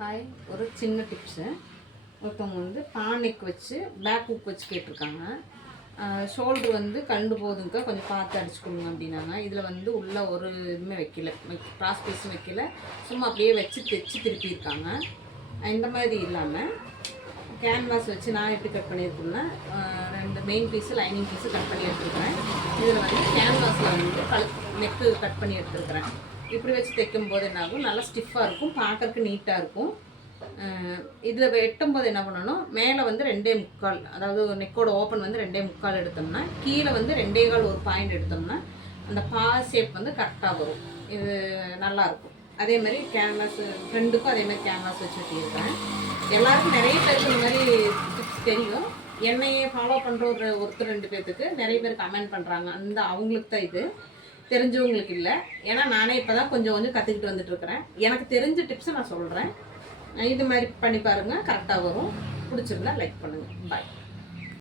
Hi, ஒரு சின்ன tips. ஒருத்தவங்க வந்து பானைக்கு வச்சு பேக் ஹூக் வச்சு கேட்டிருக்காங்க. ஷோல்ட்ரு வந்து கண்டு போதுங்க, கொஞ்சம் பார்த்து அடிச்சு கொடுங்க அப்படின்னாங்க. இதில் வந்து உள்ள ஒரு இதுவுமே வைக்கல, கிராஸ் பீஸும் வைக்கல, சும்மா அப்படியே வச்சு தைச்சு திருப்பியிருக்காங்க. இந்த மாதிரி இல்லாமல் கேன்வாஸ் வச்சு நான் எப்படி கட் பண்ணியிருக்கேன்னா, 2 main piece lining piece cut பண்ணி எடுத்துருக்கிறேன். இதில் வந்து கேன்வாஸில் வந்து நெக்கு கட் பண்ணி எடுத்துருக்கிறேன். இப்படி வச்சு தைக்கும் போது என்ன ஆகும், நல்லா ஸ்டிஃபாக இருக்கும், பார்க்கறதுக்கு நீட்டாக இருக்கும். இதில் வெட்டும் போது என்ன பண்ணணும், மேலே வந்து 2.75, அதாவது நெக்கோட ஓப்பன் வந்து 2.75 எடுத்தோம்னா, கீழே வந்து 2.25 ஒரு பாயிண்ட் எடுத்தோம்னா அந்த பா ஷேப் வந்து கரெக்டாக வரும். இது நல்லாயிருக்கும். அதே மாதிரி கேன்வாஸ் ஃப்ரெண்டுக்கும் அதே மாதிரி கேன்வாஸ் வச்சு வெட்டியிருக்கேன். எல்லாருக்கும் நிறைய பேருக்கு இந்த மாதிரி டிப்ஸ் தெரியும். என்னையே ஃபாலோ பண்ணுற ஒருத்தர் 2 பேர்த்துக்கு நிறைய பேர் கமெண்ட் பண்ணுறாங்க. அவங்களுக்கு தான் இது, தெரிஞ்சவங்களுக்கு இல்லை. ஏன்னா நானே இப்போ தான் கொஞ்சம் கொஞ்சம் கற்றுக்கிட்டு வந்துட்டுருக்கிறேன். எனக்கு தெரிஞ்ச டிப்ஸை நான் சொல்கிறேன். இது மாதிரி பண்ணி பாருங்கள், கரெக்டாக வரும். பிடிச்சிருந்தா லைக் பண்ணுங்கள். பாய்.